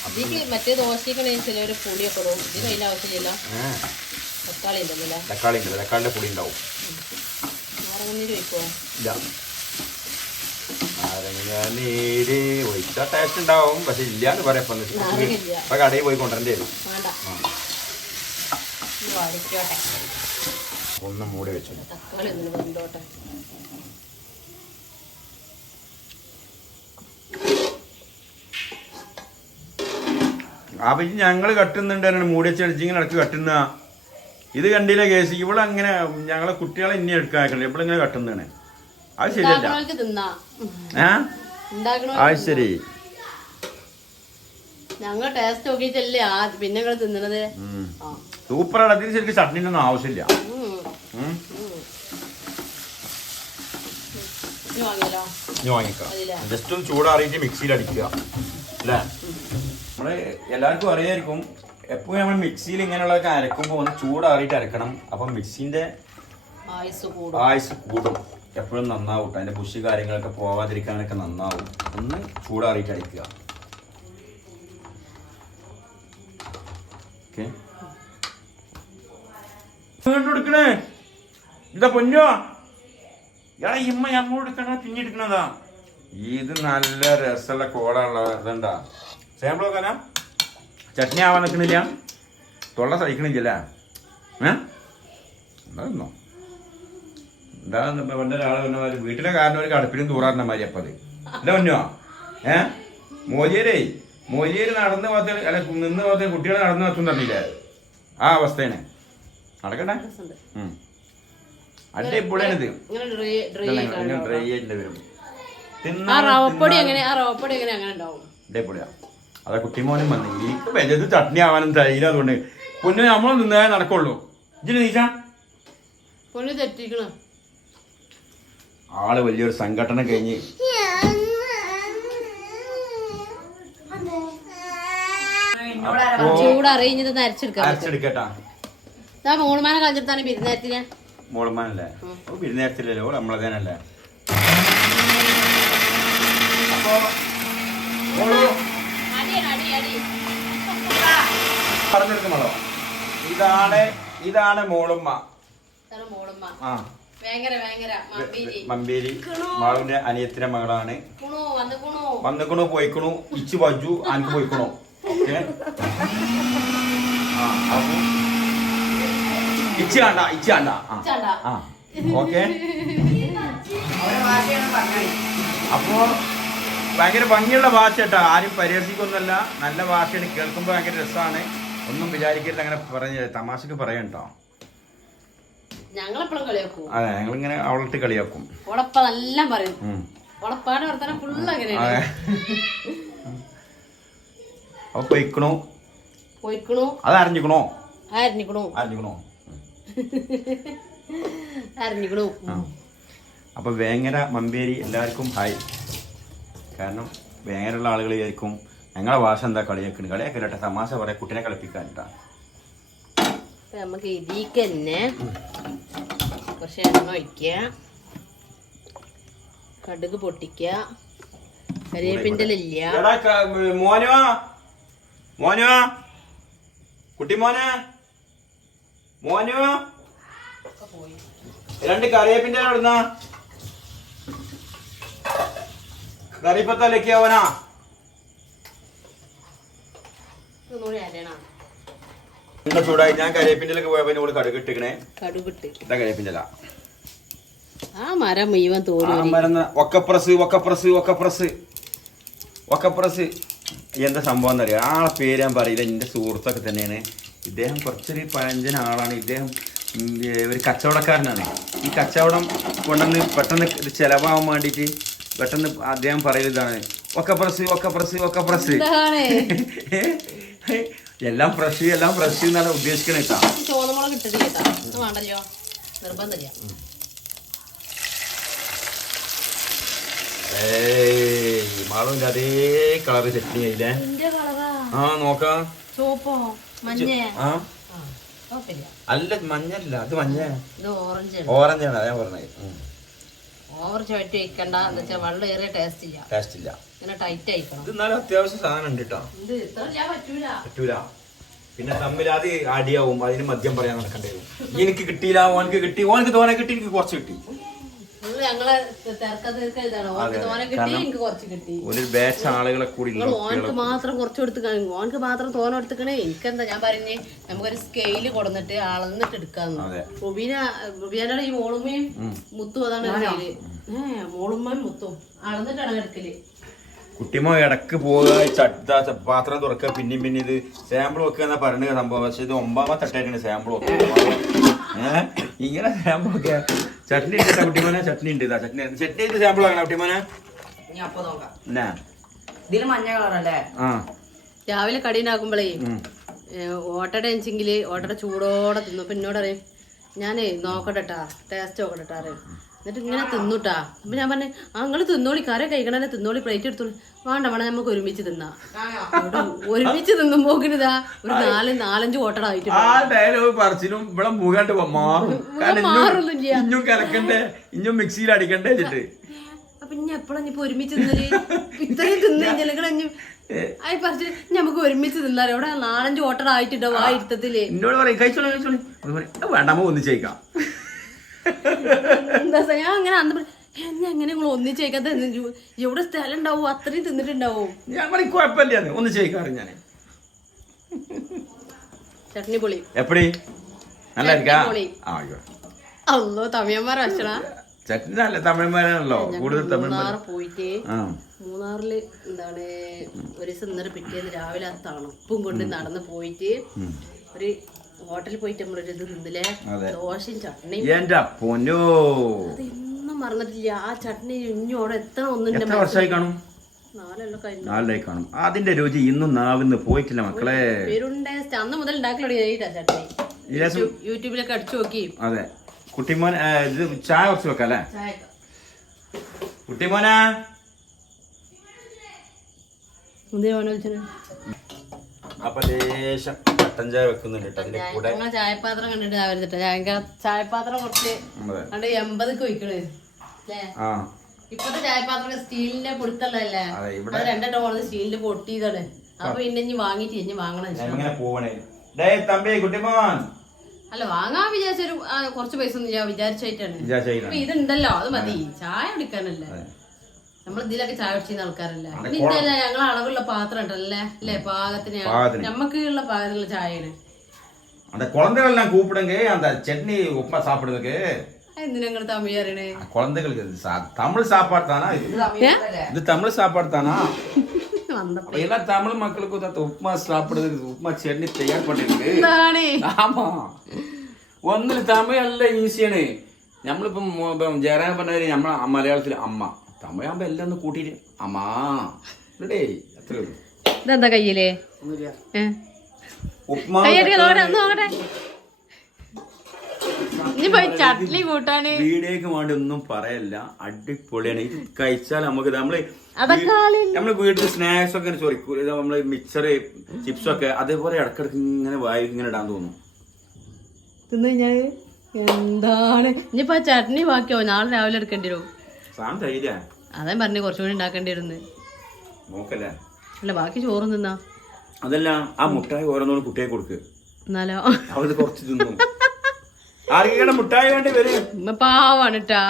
ഇതിക്ക് മറ്റേ ദോശയ്ക്ക് ചിലവര് പുളിയൊക്കെ ഇടും. ഇത് അതിന്റെ ആവശ്യമില്ല. തക്കാളി ഉണ്ടല്ലോ. തക്കാളിന്റെ പുളി ഉണ്ടാവും. നാരങ്ങനീര് ഒഴിക്കുമോ? ഇല്ല, നാരങ്ങനീര് ഒഴിച്ചാൽ ടേസ്റ്റ് ഉണ്ടാവും. പക്ഷെ ഇല്ലാന്ന് പറയാം. ഇപ്പൊ കടയിൽ പോയി കൊണ്ടുവരേണ്ടി വരും. ഒന്ന് മൂടി വെച്ചു. തക്കാളി ഒന്ന് വെന്തോട്ടെ. അപ്പൊ ഞങ്ങള് കട്ടുന്നുണ്ട്, മൂടി വെച്ചടിച്ചിങ്ങനെ ഇടക്ക് കട്ടുന്ന. ഇത് കണ്ടില്ല കേസ്. ഇവളങ്ങനെ ഞങ്ങളെ കുട്ടികളെ ഇനി എടുക്കാൻ ഇവളിങ്ങനെ കട്ടുന്നതാണ്. അത് ശരിയല്ല. അത് ശരി. ഞങ്ങൾ ടേസ്റ്റ് നോക്കിയിട്ടല്ലേ പിന്നെ നിങ്ങൾ തിന്നണത്. സൂപ്പറാണ്. അതിന് ശരിക്കും ചട്നിന്റെ ഒന്നും ആവശ്യമില്ല. വാങ്ങിക്കാം. ജസ്റ്റ് ഒന്ന് ചൂടാറിയിട്ട് മിക്സിയിൽ അടിക്കുക അല്ലേ? നമ്മള് എല്ലാവർക്കും അറിയായിരിക്കും, എപ്പോഴും നമ്മൾ മിക്സിയിൽ ഇങ്ങനെയുള്ളതൊക്കെ അരക്കുമ്പോൾ ഒന്ന് ചൂടാറിയിട്ട് അരക്കണം. അപ്പം മിക്സിന്റെ ആയുസ് കൂടും. എപ്പോഴും നന്നാവും. അതിന്റെ ബുഷ് കാര്യങ്ങളൊക്കെ പോവാതിരിക്കാനൊക്കെ നന്നാവും. ഒന്ന് ചൂടാറിയിട്ട് അടിക്കുക. എടുക്കണേ ഇതാ പൊന്നോ. ഇയാളെ ഇമ്മ ഞമ്മോട് എടുക്കണ പിഞ്ഞെടുക്കണതാ. ഇത് നല്ല രസമുള്ള കോളമുള്ള ഇതെന്താ സാമ്പിൾ നോക്കാനാ. ചട്നി ആവാൻ നിൽക്കണില്ല, തൊള്ള സഹിക്കണില്ല. എന്താന്നോ എന്താ പണ്ട് ഒരാൾ പറഞ്ഞ വീട്ടിലെ കാരണം ഒരു കടുപ്പിലും തൂറാറിന മാതിരി. അപ്പം അത് അല്ല പൊന്നോ. മോലിയേര് നടന്ന് പോകത്തെ അല്ല നിന്ന് പോകത്തെ കുട്ടികളെ നടന്ന് വെച്ചും തന്നില്ലേ? ആ അവസ്ഥയാണ്. നടക്കട്ടെ. അടിപൊളിയാണിത്. ഡ്രൈ ആയിട്ട് വരും. അടിപൊളിയാ. അതെ കുട്ടിമോനും വന്നു. എനിക്ക് വെച്ചത് ചട്നി ആവാനും തൈല. അതുകൊണ്ട് പൊന്നു നമ്മൾ നിന്നാലേ നടക്കുള്ളൂ. ഇതിന് നീച്ചാ ആള് വലിയൊരു സംഘടന കഴിഞ്ഞ് അരച്ചെടുക്കട്ടാ. മോളുമാനെ കളഞ്ഞെടുത്താണ് ബിരുന്നേരത്തിന്. മോളുമാനല്ലേ? ബിരുന്നേരത്തില്ലല്ലോ, നമ്മളതേനല്ലേ. അപ്പൊ പറഞ്ഞെടുക്കുമല്ലോ. ഇതാണ് മോളുമ്മ. മമ്പേരി മാളുവിന്റെ അനിയത്തിന്റെ മകളാണ്. വന്നിക്കണു പോയിക്കണു. ഇച്ചു വജു അനക്ക് പോയിക്കണു. ഓക്കെ. ഇച്ചാണ്ട ഓക്കെ. അപ്പോ ഭയങ്കര ഭംഗിയുള്ള ഭാഷ കേട്ടോ. ആരും പരിഹസിക്കൊന്നുമല്ല. നല്ല ഭാഷയാണ്. കേൾക്കുമ്പോൾ ഭയങ്കര രസമാണ്. ഒന്നും വിചാരിക്കരുത്. അങ്ങനെ പറഞ്ഞ തമാശക്ക് പറയാം കേട്ടോ. അതെ, ഞങ്ങളിങ്ങനെ അവളിട്ട് കളിയാക്കും. അപ്പൊ പൊയ്ക്കണോ അത് അറിഞ്ഞിക്കണോ? അപ്പൊ വേങ്ങര മമ്പേരി എല്ലാവർക്കും ഹായ്. കാരണം വേങ്ങരയുള്ള ആളുകൾ വിചാരിക്കും ഞങ്ങളെ ഭാഷ എന്താ കളിയാക്കട്ടെ. തമാശ പറയാം, കുട്ടിനെ കളിപ്പിക്കാൻ കേട്ടാ. നമുക്ക് ഇതിക്ക് തന്നെ കുറച്ച് എണ്ണ ഒഴിക്കുക, കടുക് പൊട്ടിക്കുക, കരിവേപ്പിൻ്റെ ഇല്ല. മോനോ കുട്ടി മോനെ രണ്ട് കറിവേപ്പിൻ്റെ ഇടുന്ന കറിപ്പത്തലക്കാവനാ. ചൂടായി ഞാൻ കരിവേപ്പിൻ്റെ പോയപ്പോ ഇവിടെ കടുക് ഇട്ടിക്കണേ. ഇതാ കരിവേപ്പിൻ്റെ ആ മരം മുഴുവൻ ഒക്കപ്രസ് എന്താ സംഭവം എന്നറിയാം. ആ പേര് ഞാൻ പറയില്ല. എൻ്റെ സുഹൃത്തൊക്കെ തന്നെയാണ്. ഇദ്ദേഹം കുറച്ചൊരു പഴഞ്ചൻ ആളാണ്. ഇദ്ദേഹം ഒരു കച്ചവടക്കാരനാണ്. ഈ കച്ചവടം കൊണ്ടുവന്ന് പെട്ടെന്ന് ഇത് ചിലവാകാൻ വേണ്ടിയിട്ട് പെട്ടെന്ന് അദ്ദേഹം പറയുന്നതാണ് ഒക്കെ പ്രസ് എല്ലാം ഫ്രഷ് എന്നാണ് ഉദ്ദേശിക്കണേ കേട്ടോ. ചോന്നമുളക് ഇട്ടിട്ടില്ല വേണ്ടല്ലോ, നിർബന്ധമില്ല. മാളുവിന്റെ അതേ കളറ് ചട്നി ആയില്ലേ? ആ നോക്കാം. ചോപ്പോ മഞ്ഞ? അല്ല മഞ്ഞല്ല, അത് മഞ്ഞ ഓറഞ്ച്. ഓറഞ്ചാണ് അതാ പറഞ്ഞത്. ഓവർ ചോറ്റ് വയ്ക്കണ്ട, എന്താ വെച്ചാൽ വെള്ളം ഏറിയ ടേസ്റ്റ് ഇല്ല. ഇങ്ങനെ ടൈറ്റ് ആയിക്കണം. ഇത് എന്നാലും അത്യാവശ്യം സാധനം ഉണ്ട് കേട്ടോ. പറ്റൂല. പിന്നെ തമ്മിൽ അത് അടിയാവും, അതിന് മദ്യം പറയാൻ നടക്കേണ്ടി വരും. എനിക്ക് കിട്ടിയില്ല, ഓനക്ക് കിട്ടി, ഓനക്ക് തോനെ കിട്ടി, എനിക്ക് കുറച്ച് കിട്ടി. ഒരു ബാച്ച് ആളുകളെ കൂടി ഓനക്ക് മാത്രം കുറച്ച് കൊടുത്തിക്കണേ, ഓനക്ക് മാത്രം തോനെ എടുത്തിക്കണേ. എനിക്കെന്താ ഞാൻ പറഞ്ഞേ, നമുക്കൊരു സ്കെയില് കൊടുന്നിട്ട് അളന്നിട്ട് എടുക്കാന്ന്. റുബീനയുടെ ഈ മോളുമ്മയും മുത്തും അതാണ് മോളുമ്മയും മുത്തും അളന്നിട്ടാണ് എടുക്കല്. കുട്ടിമോ ഇടക്ക് പോവുക, പാത്രം തുറക്കുക, പിന്നെയും പിന്നെ ഇത് സാമ്പിൾ വെക്കുക എന്നാ പറഞ്ഞ സംഭവം. പക്ഷെ ഇത് 9ാമത്തെ തട്ടായിട്ടാണ് സാമ്പിൾ വെക്കുക. ഇങ്ങനെ സാമ്പിൾ ഒക്കെ ചട്നി ഉണ്ട് കുട്ടിമോനെ, ചട്നി ഉണ്ട്. ചട്നി സാമ്പിൾ ആക്കണം കുട്ടിമോനെ. ഇതില് മഞ്ഞ കളറല്ലേ? രാവിലെ കടി ഉണ്ടാക്കുമ്പോഴേ ഓട്ടട വെച്ചെങ്കില് ഓട്ടട ചൂടോടെ തിന്നു. അപ്പൊ എന്നോട് അറിയും, ഞാനേ നോക്കട്ടെട്ടാ, ടേസ്റ്റ് നോക്കട്ടെട്ടാ അറിയും. എന്നിട്ട് ഇങ്ങനെ തിന്നുട്ടാ. അപ്പൊ ഞാൻ പറഞ്ഞു, നിങ്ങള് തിന്നോളി, കറി കഴിക്കണേ, തിന്നോളി, പ്ലേറ്റ് എടുത്തോളി. വേണ്ട നമുക്ക് ഒരുമിച്ച് തിന്നാം. ഒരുമിച്ച് തിന്നുമ്പോക്കിനിതാ ഒരു 4-5 ഓട്ടട ആയിട്ട് മിക്സിയിൽ അടിക്കണ്ടേ. അപ്പൊ ഇനി എപ്പോഴാ ഇപ്പൊ ഒരുമിച്ച് തിന്നല്? ഇത്രയും തിന്നു ആയി പറിച്ച് നമുക്ക് ഒരുമിച്ച് തിന്നാലോ. ഇവിടെ 4-5 ഓട്ടട ആയിട്ടുണ്ടോ ആ ഇരുത്തത്തില്? എന്നോട് പറയും കഴിച്ചോളൂ വേണ്ടാമോ ഒന്നിച്ചേക്കാം. എന്താ ഞാൻ അങ്ങനെ അന്ന് എങ്ങനെ നിങ്ങൾ ഒന്നിച്ചേക്കാത്ത എവിടെ സ്ഥലം ഉണ്ടാവും, അത്രയും തിന്നിട്ടുണ്ടാവും. കുഴപ്പമില്ല ഒന്നിച്ചേക്കാറ് ഞാൻ. ചട്നി പൊളി എപ്പടി നല്ല അല്ലോ തമിഴന്മാരെ ഭക്ഷണ ചട്നി നല്ല തമിഴന്മാരാണല്ലോ കൂടുതൽ. മൂന്നാർ പോയിട്ട് മൂന്നാറില് എന്താണ് ഒരു ദിവസം ഇന്നലെ പിറ്റേന്ന് രാവിലെ ആ തണുപ്പും കൊണ്ട് നടന്ന് പോയിട്ട് ഒരു ഹോട്ടലിൽ പോയിട്ട് നമ്മളൊരു ഇത് തിന്നില്ലേ, ദോശയും ചട്നിയും. അതൊന്നും മറന്നിട്ടില്ല. ആ ചട്നി ഇഞ്ഞോടെ എത്ര ഒന്നും 4 കാണും. അതിന്റെ രുചി ഇന്നും നാവിന്ന് പോയിട്ടില്ല മക്കളെ. അന്ന് മുതൽ ഉണ്ടാക്കലോ ചട്നി. യൂട്യൂബിലൊക്കെ അടിച്ചു നോക്കി. അതെ കുട്ടിമോൻ ഇത് ചായ കുറച്ച് വെക്കാം അല്ലേ കുട്ടിമോനാ? അപ്പൊ ലേശം കട്ടൻ ചായ വെക്കുന്നുണ്ട് അതിന്റെ കൂടെ. ചായപാത്രം കണ്ടിട്ട് ചായപാത്രം കുറച്ച് 80ക്ക് വയ്ക്കണേ അല്ലേ? ഇപ്പത്തെ ചായപാത്രം സ്റ്റീലിന്റെ പൊടുത്തുള്ളതല്ലേ, 2 ടോൺ സ്റ്റീലിന്റെ പൊട്ടിയതാണ്. അപ്പൊ പിന്നെ ഇനി വാങ്ങിട്ട് ഇനി വാങ്ങണം. തമ്പി കുട്ടിമോൻ അല്ല വാങ്ങാൻ വിചാരിച്ചൊരു കുറച്ച് പൈസ ഒന്നും ഞാൻ വിചാരിച്ചായിട്ടാണ്. ഇപ്പൊ ഇതുണ്ടല്ലോ അത് മതി, ചായ കുടിക്കാനല്ലേ. നമ്മൾ ഇതിലൊക്കെ ചായ കുടിച്ചിരുന്ന ആൾക്കാരല്ലേ. ഇതല്ല ഞങ്ങൾ അളവുള്ള പാത്രം ഉണ്ടല്ലേ അല്ലേ, പാകത്തിന് നമ്മക്ക് ഉള്ള പാകത്തിലുള്ള ചായയാണ്. அந்த குழந்தைகள் கூப்பிடுங்க அந்த சட்னி உப்புமா சாப்பிடுறதுக்கு. എന്തിനാ തമിഴ് അറിയണേ? குழந்தைகளுக்கு தமிழ் சாப்பாடு தானா இது தமிழ் சாப்பாடு தானா? எல்லா தமிழ் மக்களுக்கும் உப்புமா சாப்பிடுறதுக்கு உப்புமா சட்னி தயார் பண்ணிருக்கு. ஆமா ഒന്നില് തമിഴ് അല്ല ഈസിയാണ്. നമ്മളിപ്പം ജയറാൻ പറഞ്ഞ നമ്മളെ മലയാളത്തില് അമ്മ, തമിഴാകുമ്പോ എല്ലാം ഒന്ന് കൂട്ടിട്ട് അമ്മാ അല്ലേ അത്രേ ഉള്ളൂ. ഇതെന്താ കയ്യിലേ? ചട്നി കൂട്ടാന് വീടേക്ക് വേണ്ടി ഒന്നും പറയല്ല, അടിപൊളിയാണ്. ഇത് കഴിച്ചാൽ നമുക്ക് നമ്മള് വീട്ടിൽ സ്നാക്സ് ഒക്കെ ചോദിക്കൂല, നമ്മള് മിക്സറ് ചിപ്സൊക്കെ അതേപോലെ ഇടക്കിടക്ക് ഇങ്ങനെ വായി ഇങ്ങനെ ഇടാൻ തോന്നും. തിന്നു കഴിഞ്ഞാല് എന്താണ് ഇനിയിപ്പോ ചട്നി ബാക്കിയോ നാളെ രാവിലെ എടുക്കേണ്ടി വരും. അതാ പറഞ്ഞു കുറച്ചുകൂടി ഉണ്ടാക്കേണ്ടി വരുന്നു നോക്കല്ലേ. അല്ല ബാക്കി ചോറും തിന്നാ. അതല്ല ആ മുട്ടായി ഓരോന്നോട് കുട്ടിയെ കൊടുക്ക്, എന്നാലോ അവര് കുറച്ച് തിന്നും. ആർക്കും മുട്ടായി വേണ്ടി വരും. പാവാണ് ട്ടാ.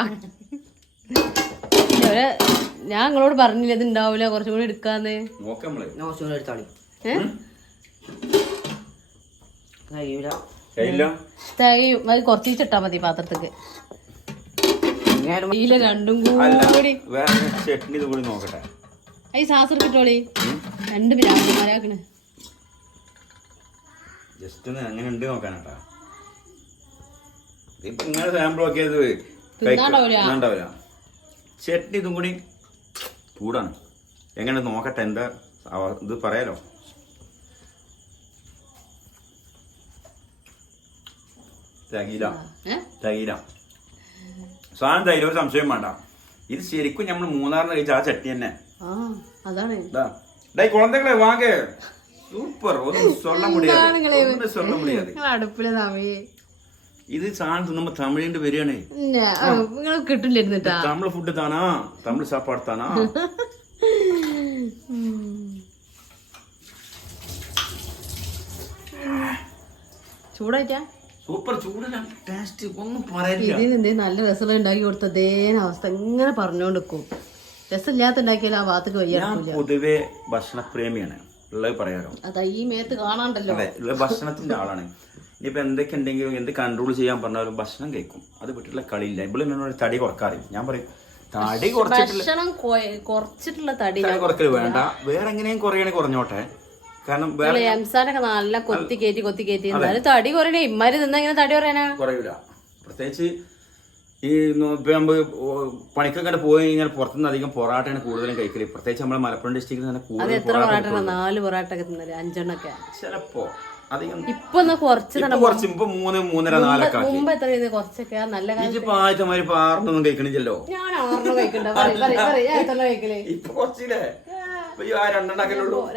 ഞാൻ നിങ്ങളോട് പറഞ്ഞില്ല ഇത് ഉണ്ടാവൂല, കുറച്ചും കൂടി എടുക്കാന്ന്. തികയും അത് കുറച്ചിട്ടാ മതി പാത്രത്തേക്ക്. രണ്ടും കൂടി ചട്നി കൂടി നോക്കട്ടെ. ഈ സാസ് എടുത്തിട്ടോളി 2 പിരാക്കണ്. ജസ്റ്റ് അങ്ങനെ ഉണ്ട് നോക്കാനാട്ടാ. ഇപ്പൊ ഇങ്ങനെ സാമ്പിൾ നോക്കിയത് ഉണ്ടാവില്ല. ചട്നി ഇതും കൂടി ചൂടാണ്. എങ്ങനെ നോക്കട്ടെ എന്താ ഇത് പറയാലോ. തകീല സാധനം തൈര്, ഒരു സംശയം വേണ്ട. ഇത് ശരിക്കും നമ്മൾ മൂന്നാറിന് കഴിച്ച ആ ചട്ടി തന്നെ. കുളന്തകളെ വാങ്ങേ, സൂപ്പർ. ഒന്നും சொல்ல முடியாது. ഇത് സാധനം തിന്നുമ്പോ തമിഴിന്റെ വരികയാണ്. കിട്ടില്ല Tamil food Thana, Tamil സാപ്പാട് Thana. ചൂടായിട്ടാ super, ചൂടല്ല, taste ഒന്നും പറയാനില്ല. ഇതിന് നല്ല രസം ഉണ്ടാക്കി കൊടുത്തതേ അവസ്ഥ ഇങ്ങനെ പറഞ്ഞോണ്ടിരിക്കും. രസമില്ലാത്ത ഉണ്ടാക്കിയാലും ആ ഭാഗത്തേക്ക് വയ്യ. പൊതുവെ ഭക്ഷണപ്രേമിയാണ് ഉള്ളത് പറയാലോ. അതാ ഈ മേത്ത് കാണാണ്ടല്ലോ. അതെ, ഭക്ഷണത്തിന്റെ ആളാണ്. ഇനിയിപ്പോ എന്തൊക്കെ ഉണ്ടെങ്കിലും എന്ത് കൺട്രോൾ ചെയ്യാൻ പറഞ്ഞാലും ഭക്ഷണം കഴിക്കും. അത് വിട്ടിട്ടുള്ള കളിയില്ല. ഇവിടെ എന്നോട് തടി കുറക്കാറില്ല. ഞാൻ പറയും തടി കുറച്ചിട്ടുള്ള തടി കുറക്കല് വേണ്ട, വേറെ എങ്ങനെയും കുറയണേ കുറഞ്ഞോട്ടെ. കാരണം എംസാനൊക്കെ നല്ല കൊത്തി കയറ്റി തടി കുറയണേ. ഇമ്മാര് നിന്നാ ഇങ്ങനെ തടി കുറയാനാ? കുറയൂല. പ്രത്യേകിച്ച് ഈ പണിക്കൊക്കെ പോയി കഴിഞ്ഞാൽ പുറത്തുനിന്ന് അധികം പൊറാട്ടയാണ് കൂടുതലും കഴിക്കല്. പ്രത്യേകിച്ച് നമ്മുടെ മലപ്പുറം ഡിസ്ട്രിക്റ്റിൽ തന്നെ കൂടുതൽ. എത്ര പൊറാട്ട? 4 പൊറാട്ട ഒക്കെ തിന്നത്, 5 ചിലപ്പോ അധികം. ഇപ്പൊ കുറച്ച് 3, 3.5, 4 മുമ്പ് എത്ര കുറച്ചൊക്കെ നല്ല ആദ്യമാതിരി 6 കഴിക്കണില്ലല്ലോ. ഞാൻ 6 കഴിക്കണ്ടേ? ഇപ്പൊ കുറച്ചില്ലേ? 2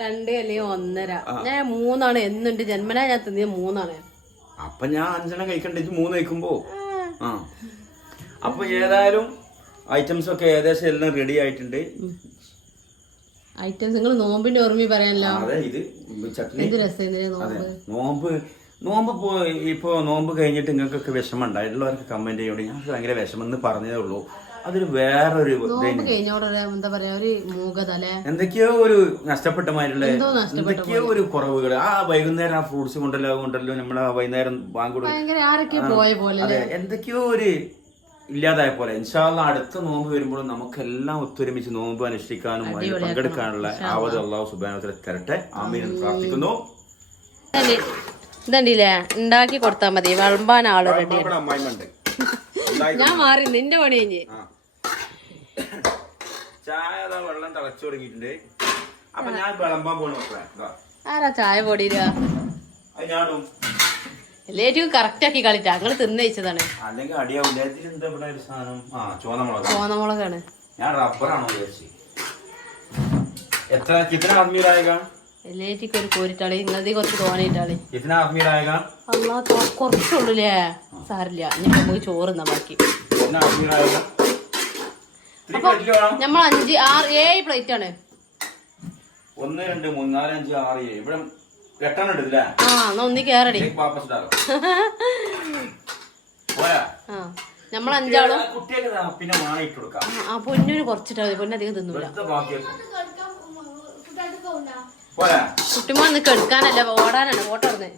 അല്ലെങ്കിൽ 1.5. ഞാൻ 3 എന്നുണ്ട്. ജന്മനാ ഞാൻ തിന്നിയ 3. അപ്പൊ ഞാൻ 5 കഴിക്കണ്ടേ 3 കഴിക്കുമ്പോ. അപ്പൊ ഏതായാലും ഐറ്റംസ് ഒക്കെ ഏകദേശം എല്ലാം റെഡി ആയിട്ടുണ്ട്. ഐറ്റംസ് നിങ്ങൾ നോമ്പിന്റെ ഓർമ്മ പറയാനല്ലോ. അതെ, ഇത് ചട്നി. നോമ്പ് ഇപ്പൊ നോമ്പ് കഴിഞ്ഞിട്ട് നിങ്ങൾക്കൊക്കെ വിഷമം ഉണ്ടായിട്ടുള്ളവർക്ക് കമന്റ് ചെയ്യോണ്ട് ഞങ്ങൾക്ക് ഭയങ്കര വിഷമം എന്ന് പറഞ്ഞതേ ഉള്ളൂ. അതൊരു വേറൊരു എന്താ പറയാ, ഒരു മൂകത അല്ലെ, എന്തൊക്കെയോ ഒരു നഷ്ടപ്പെട്ടമായിട്ടുള്ള എന്തൊക്കെയോ ഒരു കുറവുകൾ. ആ വൈകുന്നേരം ആ ഫ്രൂട്ട്സ് കൊണ്ടല്ലോ നമ്മള് വൈകുന്നേരം അതെ, എന്തൊക്കെയോ ഒരു ഇല്ലാതായ പോലെ. ഇൻഷാ അല്ലാഹ് അടുത്ത നോമ്പ് വരുമ്പോൾ നമുക്കെല്ലാം ഒത്തൊരുമിച്ച് നോമ്പ് അനുഷ്ഠിക്കാനും പങ്കെടുക്കാനുള്ള ആവത് അല്ലാഹു സുബ്ഹാനഹു വ തആല തരട്ടെ. ആമീൻ എന്ന് പ്രാർത്ഥിക്കുന്നു. ഇതണ്ടില്ലേ, ഉണ്ടാക്കി കൊടുത്താ മതി, വിളമ്പാൻ ആള് റെഡി. ഞാൻ മാറി നിന്റെ പണി കഴിഞ്ഞ്. ചായ വെള്ളം തിളച്ചു തുടങ്ങിയിട്ടുണ്ട്. അപ്പൊ ഞാൻ വിളമ്പാൻ പോണ. ആരാ ചായ പൊടിയില്ല? ഞാനും എല്ലാറ്റും കറക്റ്റ് ആക്കി കളിച്ചാ ഞങ്ങള് തിന്നയിച്ചതാണ്. അല്ലെങ്കിൽ അടിയാവില്ല. ചോന്നമുളകാണ്. ഞാൻ റബ്ബറാണോ വിചാരിച്ചു. എത്ര കിतना आदमी रहेगा? എല്ലാറ്റിക്കും ഒരു കോരിട്ടാളി, നിങ്ങളത് കുറച്ച് തോന്നിയിട്ടാളി. कितना आदमी रहेगा? അല്ലാ കുറച്ചുള്ളൂല്ലേ, സാരില്ല. ഇനി പോയി ചോറ് എന്നാ ബാക്കി. कितना आदमी रहेगा? നമ്മൾ 5, 6, 7 പ്ലേറ്റ് ആണ്. 1, 2, 3, 4, 5, 6, 7 ഇവിടെ 8 എടുത്തില്ലേ? ആ, എന്നാ ഒന്നി കേറടി. നമ്മൾ 5 ആളും. പിന്നെ മാണിട്ട് കൊടുക്കാം. ആ പൊന്നിന് കുറച്ചിട്ടാ മതി, പൊന്നെ അധികം തിന്നൂല. കുട്ടിമോൻ നിക്ക് എടുക്കാനല്ല, ഓടാനാണ്. ഓട്ടം പറഞ്ഞേ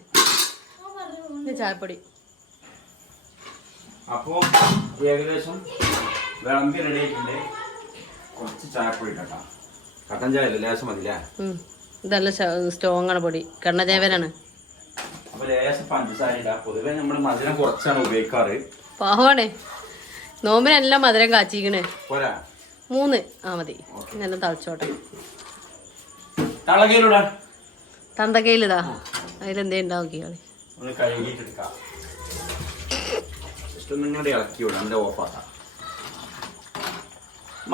ചായപ്പൊടി. അപ്പൊ ഏകദേശം വിളമ്പി റെഡി ആയിട്ടുണ്ട്. കുറച്ച് ചായപ്പൊടി ഇട്ടാ, കട്ടൻ ചായ അല്ലേ, ലേശം മതില്ലേ? ഇതല്ല സ്ട്രോങ് ആണ് പൊടി, കണ്ണചായവരാണ്. അപ്പൊ ലേശം പഞ്ചസാര ഇടാ. പൊതുവെ നമ്മള് മധുരം കുറച്ചാണ് ഉപയോഗിക്കാറ്. പാവാണേ, നോമ്പിനെല്ലാം മധുരം കാച്ചിക്കണേ. 3 മതി. നല്ല തളച്ചോട്ടെ. തന്തക്കയിലിതാ, അതിലെന്തേ ഉണ്ടാക്കി കളി.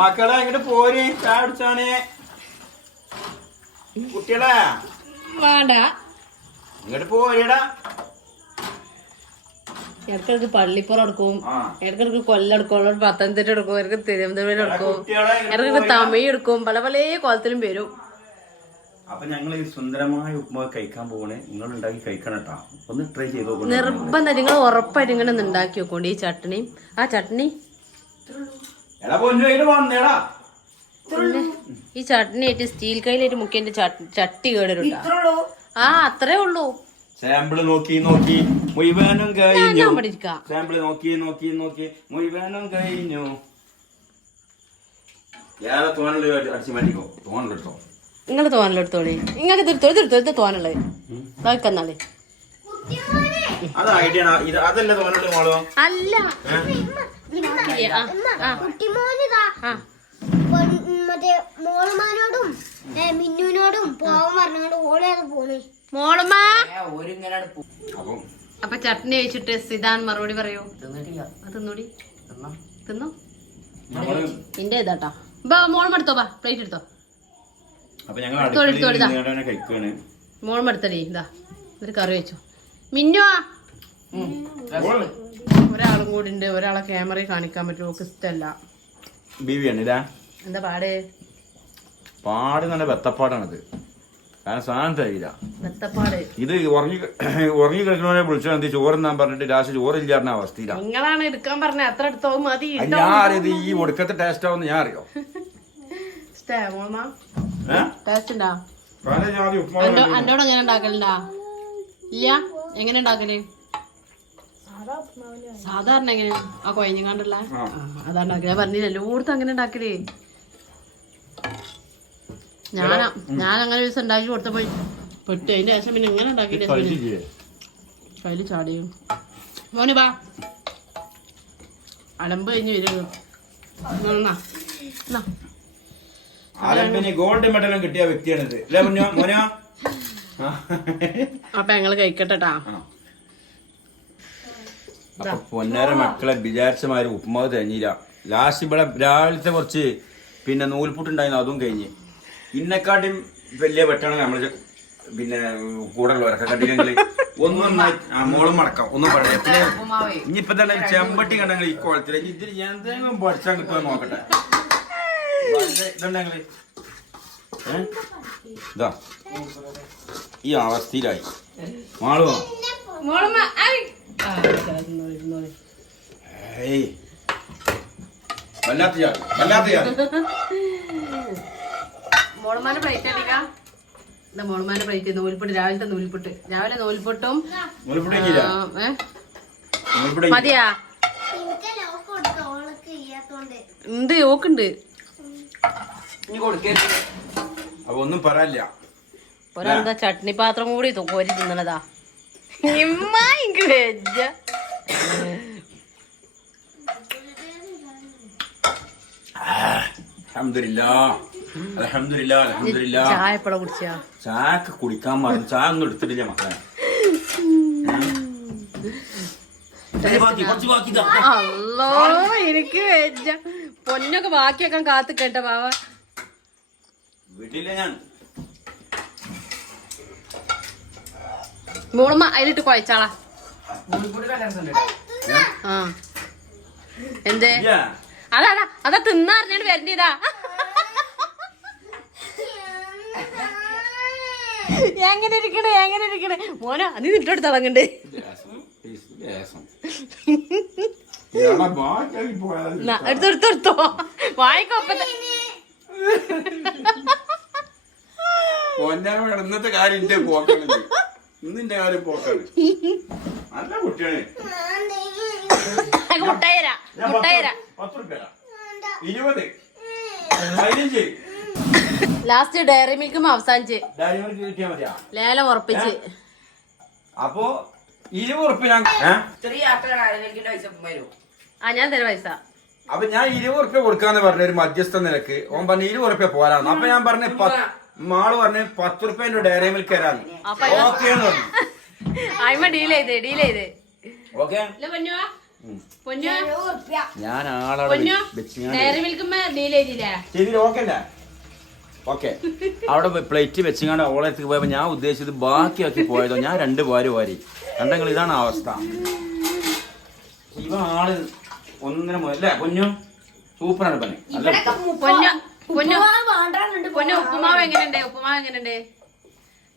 മക്കളെ ഇങ്ങോട്ട് പോര്, ചായ കുടിച്ചാണ്. കുട്ടികളെ വേണ്ട, ഇങ്ങോട്ട് പോരടാ. ഇടക്കിടക്ക് പള്ളിപ്പുറം എടുക്കും, ഇടക്കിടക്ക് കൊല്ലം എടുക്കും, പത്തനംതിട്ട എടുക്കും, ഇടക്ക് തിരുവനന്തപുരം എടുക്കും, ഇടക്കിടക്ക് തമിഴ് എടുക്കും, പല പല കോലത്തിലും വരും. അപ്പൊ ഞങ്ങൾ ഈ സുന്ദരമായ ഉപ്മാവ് കഴിക്കാൻ പോകണേ. നിങ്ങൾ ഉണ്ടാക്കി കഴിക്കണം കേട്ടോ, ഒന്ന് ട്രൈ ചെയ്തോ. നിർബന്ധം, നിങ്ങൾ ഉറപ്പായിട്ട് ഇങ്ങനെ ഒന്ന് ഉണ്ടാക്കി നോക്കോണ്ട്. ഈ ചട്നി, ആ ചട്നി ഈ ചട്നി ആയിട്ട് സ്റ്റീൽ കയ്യിലായിട്ട് മുക്കിയതിന്റെ ചട്ടി കേടരുട്ടാ. ആ, അത്രേ ഉള്ളൂ. സാമ്പിള് നോക്കി മുഴുവനും കഴിഞ്ഞു. സാമ്പിള് നോക്കി മുഴുവനും കഴിഞ്ഞു. ഏറെ തോന്നല് അടിച്ചു മാറ്റിക്കോ, തോന്നലെടുത്തോ. നിങ്ങൾ തോന്നലെടുത്തോളി. നിങ്ങൾക്ക് തീർത്തോളി തോന്നുള്ളത് നോക്കന്നാളെ. അത് ഐഡിയ അതല്ല തോന്നല് മോളോ? അല്ല, മറ്റേ മോളുമാനോടും മിന്നുവിനോടും പോവാൻ പറഞ്ഞോണ്ട് ഓളേത് പോണേ മോളുമ്മ അപ്പം അപ്പൊ ചട്നി കഴിച്ചിട്ട് സിതാൻ മറുപടി പറയൂ. തിന്നൂടി തിന്നോ എന്റെ ഇതാട്ടാ. മോളും എടുത്തോ, പ്ലേറ്റ് എടുത്തോ. അപ്പൊ ഞങ്ങൾ കഴിക്കാണ്. മോളും എടുത്തടി, ഇതാ ഒരു കറി വെച്ചു. മിന്നുവാ ഒരാളും കൂടി ഉണ്ട്. ഒരാളെ ക്യാമറയിൽ കാണിക്കാൻ പറ്റുമോ? ഓക്ക് ഇഷ്ടല്ല. ബീവിയാണ് എന്താ പാട്? പാട് നല്ല വെത്തപ്പാടാണിത്. കാരണം സാധനം തരില്ല. വെത്തപ്പാട് ഇത് ഉറങ്ങി കിടക്കണവരെ വിളിച്ചാൽ എന്ത് ചോറെന്നാൻ പറഞ്ഞിട്ട് ലാസ്റ്റ് ചോറില്ലായിരുന്ന അവസ്ഥയിലാണ്. നിങ്ങളാണ് എടുക്കാൻ പറഞ്ഞ അത്ര എടുത്തോ മതി. ഞാൻ അറിയത് ഈ ഒടുക്കത്തെ ടേസ്റ്റ് ആവുന്ന ഞാൻ അറിയോ. ടേസ്റ്റ് ഉണ്ടാ? എന്നോട് എങ്ങനെ ഉണ്ടാക്കലുണ്ടാ? ഇല്ല, എങ്ങനെ ഉണ്ടാക്കല്? സാധാരണ എങ്ങനെ ആ കൊയഞ്ഞങ്ങാണ്ടുള്ള അതാണ് ഞാൻ പറഞ്ഞില്ല. എല്ലായിടത്തും അങ്ങനെ ഉണ്ടാക്കലേ. ഞാൻ അങ്ങനെ ഒരു ദിവസം ഉണ്ടാക്കി കൊടുത്തപ്പോ പെട്ടു. അതിന്റെ ശേഷം പിന്നെ എങ്ങനെ ഉണ്ടാക്കിയിട്ട് കയ്യില് ചാടിയും. മോന് ബാ, അലമ്പ് കഴിഞ്ഞ് വരും. ഗോൾഡ് മെഡലും കിട്ടിയ വ്യക്തിയാണിത്. അപ്പൊ ഞങ്ങള് കഴിക്കട്ടെട്ടാ. അപ്പൊ പൊന്നേര മക്കളെ വിചാരിച്ചമാര് ഉപ്പുമാവ് തന്നില്ല. ലാസ്റ്റ് ഇവിടെ രാവിലത്തെ കുറച്ച് പിന്നെ നൂൽപുട്ടുണ്ടായിരുന്നു, അതും കഴിഞ്ഞ്. ഇന്നെക്കാട്ടും വലിയ വെട്ടാണ് നമ്മള് പിന്നെ കൂടെ ഉള്ളവരൊക്കെ കണ്ടില്ലെങ്കിൽ ഒന്നും മോളും മടക്കാം ഒന്നും പറയാം. പിന്നെ ഇനിയിപ്പൊ തന്നെ ചെമ്പട്ടി കണ്ടെങ്കിൽ ഈ കോളത്തില് ഇതിൽ എന്തെങ്കിലും പഠിച്ചാൽ കിട്ടുമെന്ന് നോക്കട്ടെ. ഇതുണ്ടെങ്കില് ഇതാ ഈ അവസ്ഥയിലായി മാളുവാ. മോളുമാന്റെ പ്ലേറ്റ് അടിക്കാം. മോളുമാന്റെ പ്ലേറ്റ് നൂൽപുട്ട്, രാവിലത്തെ നൂൽപുട്ട്. രാവിലെ നൂൽപുട്ടും മതിയാ ഉണ്ട്, ഓക്കുണ്ട്. അപ്പൊ ഒന്നും പറയാനില്ല. ഒരാളെന്താ ചട്നി പാത്രം കൂടി കോരി തിന്നണതാ. വെജ ചായ എപ്പോഴാ കുടിച്ചാ? ചായക്ക് കുടിക്കാൻ മറന്നു. ചായ ഒന്നും എടുത്തിട്ടില്ല മക്കളെ. അല്ലോ എനിക്ക് വെജ പൊന്നൊക്കെ ബാക്കിയാക്കാൻ കാത്തു കേട്ട ബാവ. വീട്ടില്ല ഞാൻ. മോളുമ്മ അതിലിട്ട് കുഴച്ചാളാ. ആ എന്തേ? അതാടാ അതാ തിന്നറിഞ്ഞാണ് വരണ്ടതാ. എങ്ങനെ ഇരിക്കണേ മോനാ, നീ നിട്ടോട്ട് തിളങ്ങണ്ടേ. എടുത്തോ വായിക്കൊപ്പത്തെ ഇന്നത്തെ കാര്യം ഇന്റെ പോക്കാണ്. ഇന്നിന്റെ കാര്യം പോക്കാണ്. നല്ല കുട്ടിയാണ്. മുട്ടായിരാ 10 രൂപ 20 15. ലാസ്റ്റ് ഡയറി മിൽക്കും അവസാനിച്ച് ഡയറി മിൽക്ക് കിട്ടിയാ മതിയാ ലേലം ഉറപ്പിച്ച്. അപ്പൊ 20 ഉറുപ്പ്യ ഞാൻ ഞാൻ തരാം പൈസ. അപ്പൊ ഞാൻ 20 ഉറുപ്പ്യ കൊടുക്കാന്ന് പറഞ്ഞ ഒരു മധ്യസ്ഥ നിലക്ക് ഓൻ പറഞ്ഞ 20 ഉറുപ്പ്യ പോരാന്ന്. അപ്പൊ ഞാൻ പറഞ്ഞ മാള് പറഞ്ഞ് 10 ഉറുപ്പ്യന്റെ ഡയറി മിൽക്ക് തരാന്ന്. ഓക്കേന്ന് പറഞ്ഞു. അയിമ ഡീൽ ചെയ്ത് ഓക്കെ. ഞാൻ ആളെ ഡയറി മിൽക്കുമ്പോ ഡീൽ ചെയ്തില്ലേ? ഓക്കെ. അവിടെ പ്ലേറ്റ് വെച്ചിങ്ങാണ്ട് ഓളെടുത്ത് പോയപ്പോ ഞാൻ ഉദ്ദേശിച്ചത് ബാക്കിയാക്കി പോയതോ. ഞാൻ 2 വാരി കണ്ടെങ്കിൽ ഇതാണ് അവസ്ഥ. ഇവ ആള് ഒന്നിനെ മുതലേ പൊന്നു സൂപ്പറാണ് പണി. ഉപ്പുമാവ് എങ്ങനെയുണ്ട്?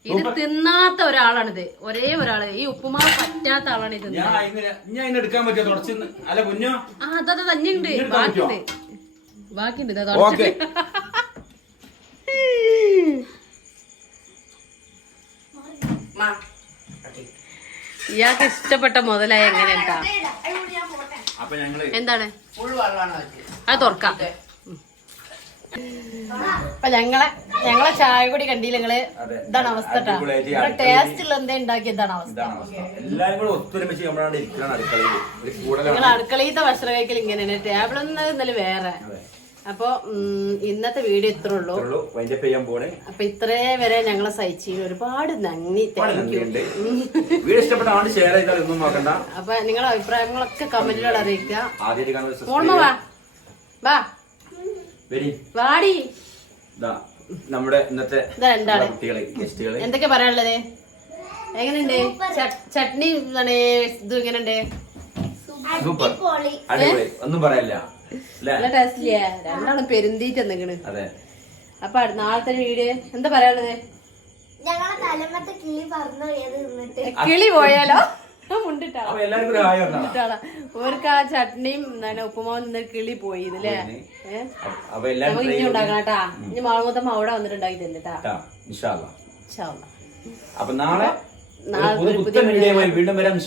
ഇത് തിന്നാത്ത ഒരാളാണിത്, ഒരേ ഒരാള്. ഈ ഉപ്പുമാവ് പറ്റാത്ത ആളാണ് ഇത്. ഞാൻ എടുക്കാൻ പറ്റുമോ തുടച്ച്? അല്ല പൊന്നു അതാ തന്നെയുണ്ട്, ബാക്കിയുണ്ട്. ഇയാൾക്ക് ഇഷ്ടപ്പെട്ട മുതലായ എങ്ങനെയാ? എന്താണ് അത് തുറക്കാം. അപ്പൊ ഞങ്ങളെ ചായ കൂടി കണ്ടില്ല നിങ്ങള്. ഇതാണ് അവസ്ഥ. ടേസ്റ്റ് ഉള്ള എന്താ ഉണ്ടാക്കി ഇതാണ് അവസ്ഥ. നിങ്ങൾ അടുക്കളയിലത്തെ ഭക്ഷണം കഴിക്കൽ ഇങ്ങനെയാണ്. ടേബിളൊന്നും ഇന്നലെ വേറെ. അപ്പൊ ഇന്നത്തെ വീഡിയോ ഇത്രേ ഉള്ളൂ. വൈൻഡപ്പ് ചെയ്യാൻ പോണേ. അപ്പൊ ഇത്രേ വരെ ഞങ്ങളെ സഹിച്ചു ഒരുപാട് നന്ദി. വീഡിയോ ഇഷ്ടപ്പെട്ട ആണ്ട് ഷെയർ ചെയ്താൽ ഒന്നും നോക്കണ്ട. അപ്പൊ നിങ്ങളുടെ അഭിപ്രായങ്ങളൊക്കെ കമന്റിലൂടെ അറിയിക്കുക. വാടി നമ്മുടെ ഇന്നത്തെ കുട്ടികളെ ഗസ്റ്റുകളെ എന്തൊക്കെ പറയാനുള്ളത്? എങ്ങനെയുണ്ട് ചട്നി? ഇത് എങ്ങനെയുണ്ട്? സൂപ്പർ, അടിപൊളി, ഒന്നും പറയല്ല. നല്ല ടേസ്റ്റില്ലേ? രണ്ടാളും പെരുന്തീറ്റ് നിക്കണ്. അതെ. അപ്പൊ നാളത്തെ വീഡിയോ എന്താ പറയാനുള്ളത്? കിളി പോയാലോ? ഓർക്ക് ആ ചട്നിയും ഉപ്പുമാവും നിന്ന് കിളി പോയി ഇതില്ലേ. നമുക്ക് ഇനി ഉണ്ടാക്കണം കേട്ടാ. ഇനി മാളമൂത്തമ്മ അവിടെ വന്നിട്ട് ഉണ്ടാക്കി തന്നിട്ടാ. അപ്പൊ നാളെ വീണ്ടും വരാം.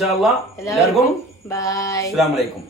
എല്ലാവർക്കും ബൈ. അസ്സലാമു അലൈക്കും.